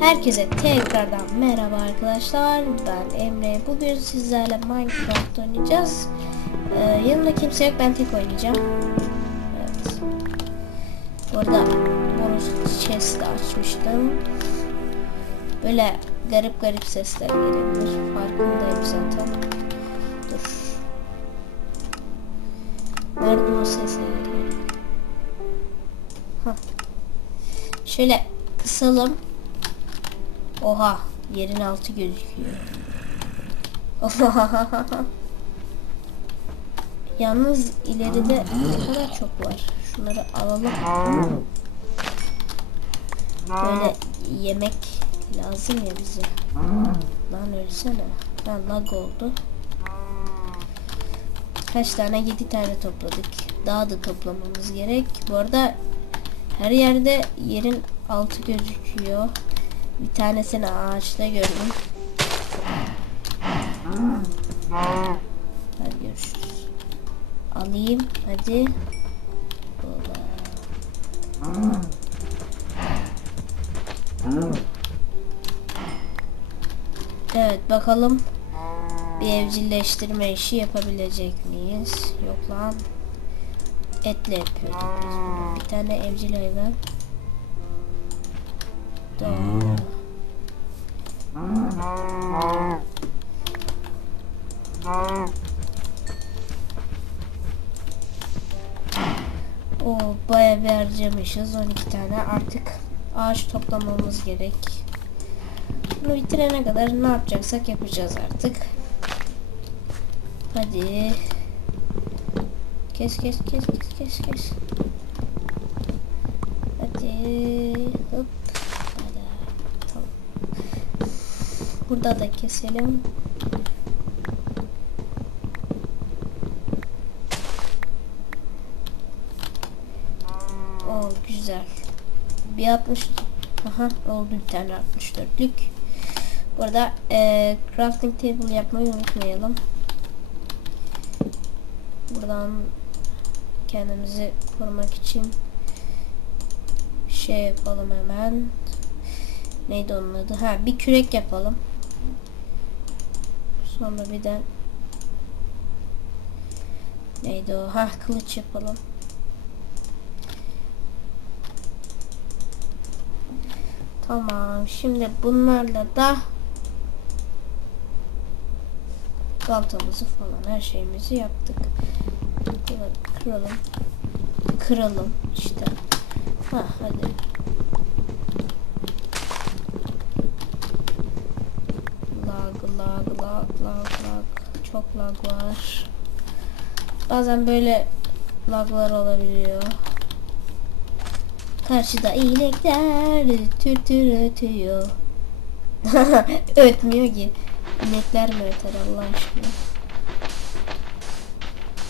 Herkese tekrardan merhaba arkadaşlar. Ben Emre. Bugün sizlerle Minecraft oynayacağız. Ee, yanımda kimse yok. Ben tek oynayacağım. Evet. Bu arada bonus chest açmıştım. Böyle garip garip sesler gelebilir. Farkındayım zaten. Dur. Nerede o sesleri? Hah. Şöyle kısalım. Oha yerin altı gözüküyor. Yalnız ileride ne kadar çok var. Şunları alalım. Böyle yemek lazım ya bize. Lan ölsene. Lan lag oldu. Kaç tane? 7 tane topladık. Daha da toplamamız gerek. Bu arada her yerde yerin altı gözüküyor. Bir tanesini ağaçta gördüm. Hadi görüşürüz. Alayım hadi. Evet bakalım bir evcilleştirme işi yapabilecek miyiz? Yok lan. Etle bunu. Bir tane evcil hayvan. O bayağı bir harcamışız. 12 tane artık ağaç toplamamız gerek. Bunu bitirene kadar ne yapacaksak yapacağız artık. Hadi. Kes kes kes kes kes kes. Hadi. Hop. Hadi. Tamam. Burada da keselim. O güzel. Bir 60 Aha oldu bir tane 64'lük. Burada e, crafting table yapmayı unutmayalım. Buradan kendimizi korumak için şey yapalım hemen. Neydi onun adı? Ha bir kürek yapalım. Sonra bir de neydi o? Ha kılıç yapalım. Tamam. Şimdi bunlarla da baltamızı falan her şeyimizi yaptık. Kıralım. Kıralım işte. Ha hadi. Lag lag lag lag. Çok lag var. Bazen böyle laglar olabiliyor. Karşıda inekler tür tür ötüyor. Ötmüyor ki. İnekler mi öter Allah aşkına?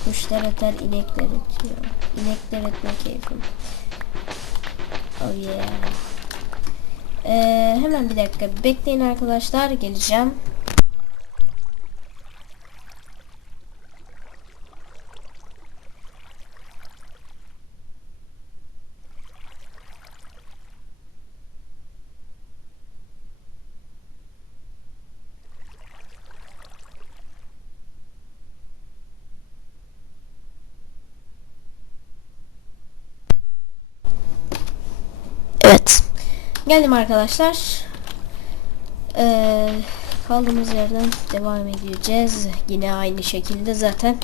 Kuşlar öter, inekler ötüyor. İnekler ötme keyfim. Oh yeah. Ee, hemen bir dakika bekleyin arkadaşlar geleceğim. Evet. Geldim arkadaşlar. Ee, kaldığımız yerden devam edeceğiz. Yine aynı şekilde zaten.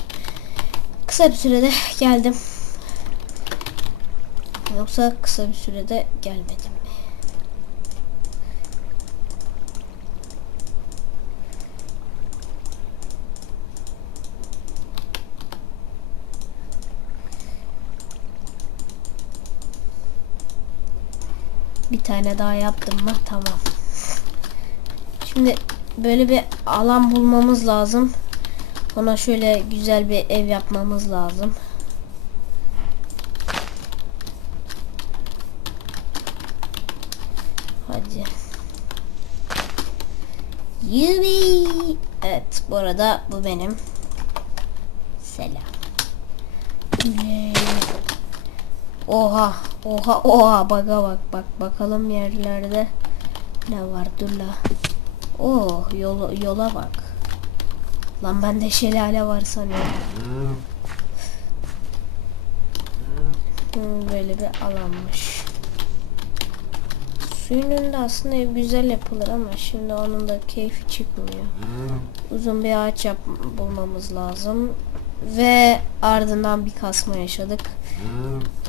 Kısa bir sürede geldim. Yoksa kısa bir sürede gelmedim. Bir tane daha yaptım mı tamam. Şimdi böyle bir alan bulmamız lazım. Ona şöyle güzel bir ev yapmamız lazım. Hadi. Yubi. Evet bu arada bu benim. Selam. Oha, oha, oha. Baka bak, bak. Bakalım yerlerde Ne var dur la. Oh yola, yola bak. Lan bende şelale var sanıyorum. Hmm, böyle bir alanmış. Suyun önünde aslında güzel yapılır ama şimdi onun da keyfi çıkmıyor. Uzun bir ağaç yap bulmamız lazım. Ve ardından bir kasma yaşadık.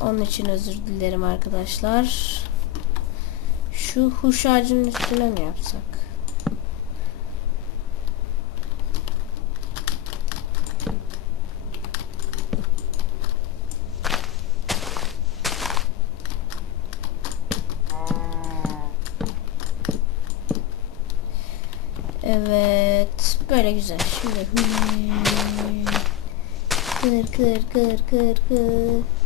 Onun için özür dilerim arkadaşlar. Şu huş ağacının üstüne mi yapsak? Evet. Böyle güzel. Şimdi kır kır kır kır kır.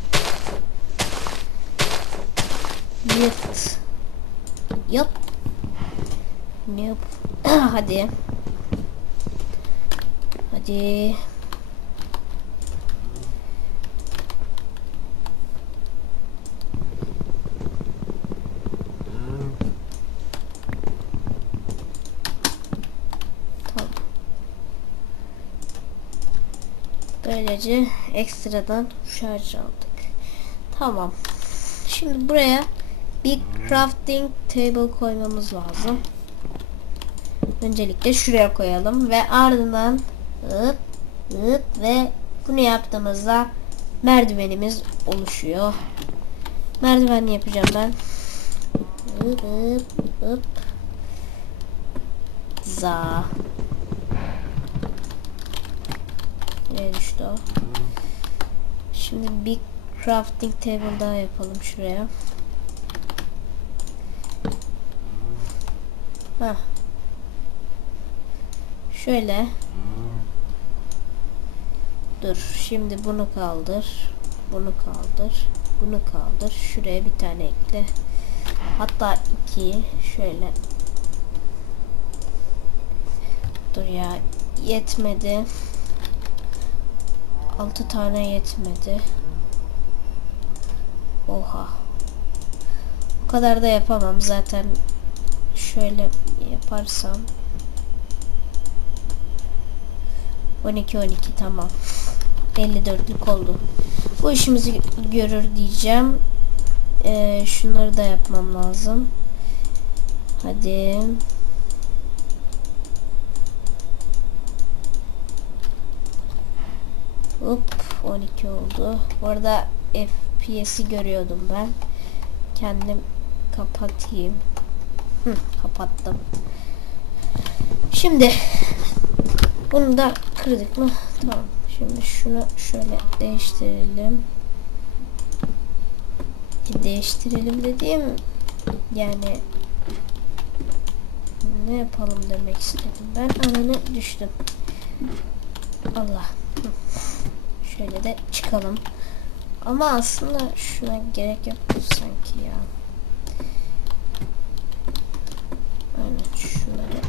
Yırt. Yap. Yap. Hadi. Hadi. Böylece ekstradan şarj aldık. Tamam. Şimdi buraya bir crafting table koymamız lazım. Öncelikle şuraya koyalım ve ardından ıp ıp ve bunu yaptığımızda merdivenimiz oluşuyor. Merdiven yapacağım ben. Ip ıp ıp za. Nereye düştü o? Şimdi bir crafting table daha yapalım şuraya. Hah. Şöyle. Dur. Şimdi bunu kaldır. Bunu kaldır. Bunu kaldır. Şuraya bir tane ekle. Hatta iki. Şöyle. Dur ya. Yetmedi. Altı tane yetmedi. Oha. O kadar da yapamam zaten. Şöyle yaparsam 12 12 tamam. 54'lük oldu. Bu işimizi görür diyeceğim. Ee, şunları da yapmam lazım. Hadi. Hop 12 oldu. Bu arada FPS'i görüyordum ben. Kendim kapatayım. Hı, kapattım. Şimdi bunu da kırdık mı? Tamam. Şimdi şunu şöyle değiştirelim. Değiştirelim dediğim yani ne yapalım demek istedim. Ben ananı düştüm. Allah. Şöyle de çıkalım. Ama aslında şuna gerek yok sanki ya. Aynen şunları.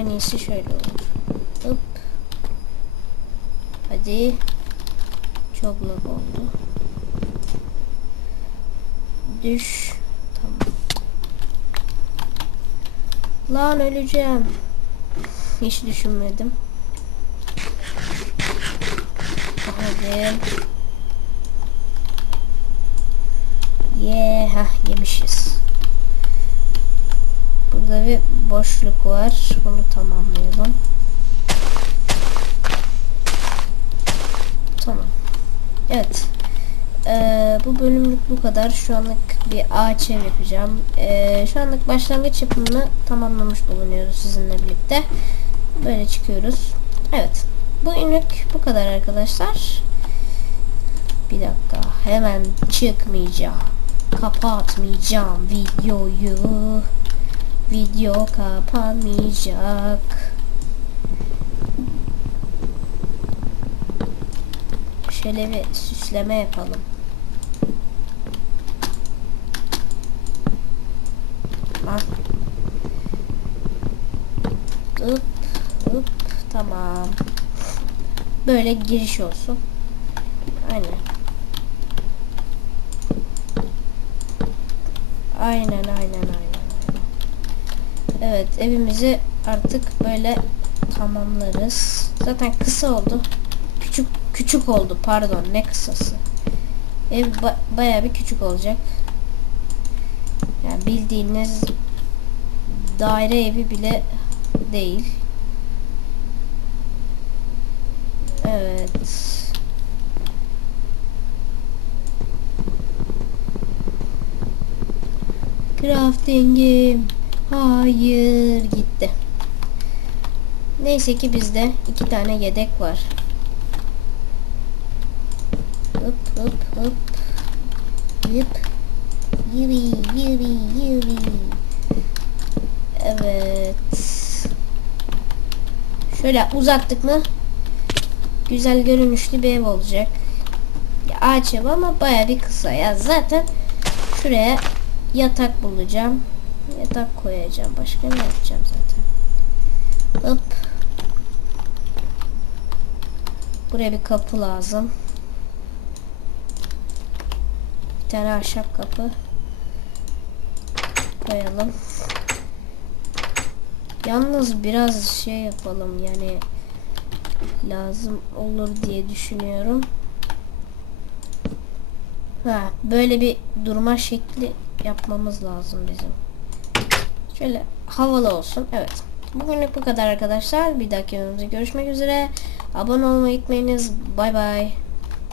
En iyisi şöyle olur. Hop. Hadi. Çok lag oldu. Düş. Tamam. Lan öleceğim. Hiç düşünmedim. Hadi. Yeah, heh, yemişiz. Burada bir boşluk var. Bunu tamamlayalım. Tamam. Evet. Ee, bu bölümlük bu kadar. Şu anlık bir ağaç ev yapacağım. Ee, şu anlık başlangıç yapımını tamamlamış bulunuyoruz sizinle birlikte. Böyle çıkıyoruz. Evet. Bu ünlük bu kadar arkadaşlar. Bir dakika. Hemen çıkmayacağım. Kapatmayacağım videoyu. Video kapanmayacak. Şöyle bir süsleme yapalım. Bak. Hıp hıp tamam. Böyle giriş olsun. Aynen. Aynen aynen aynen. Evet evimizi artık böyle tamamlarız. Zaten kısa oldu. Küçük küçük oldu pardon ne kısası. Ev ba- bayağı bir küçük olacak. Yani bildiğiniz daire evi bile değil. Evet. Crafting'im hayır gitti. Neyse ki bizde iki tane yedek var. Hop hop hop. Yıp. Yürü yürü yürü. Evet. Şöyle uzattık mı güzel görünüşlü bir ev olacak. Ya ağaç ev ama baya bir kısa ya. Zaten şuraya yatak bulacağım. Yatak koyacağım. Başka ne yapacağım zaten? Hop. Buraya bir kapı lazım. Bir tane ahşap kapı koyalım. Yalnız biraz şey yapalım yani lazım olur diye düşünüyorum. Ha, böyle bir durma şekli yapmamız lazım bizim. Şöyle havalı olsun. Evet. Bugünlük bu kadar arkadaşlar. Bir dahaki videomuzda görüşmek üzere. Abone olmayı unutmayınız. Bay bay.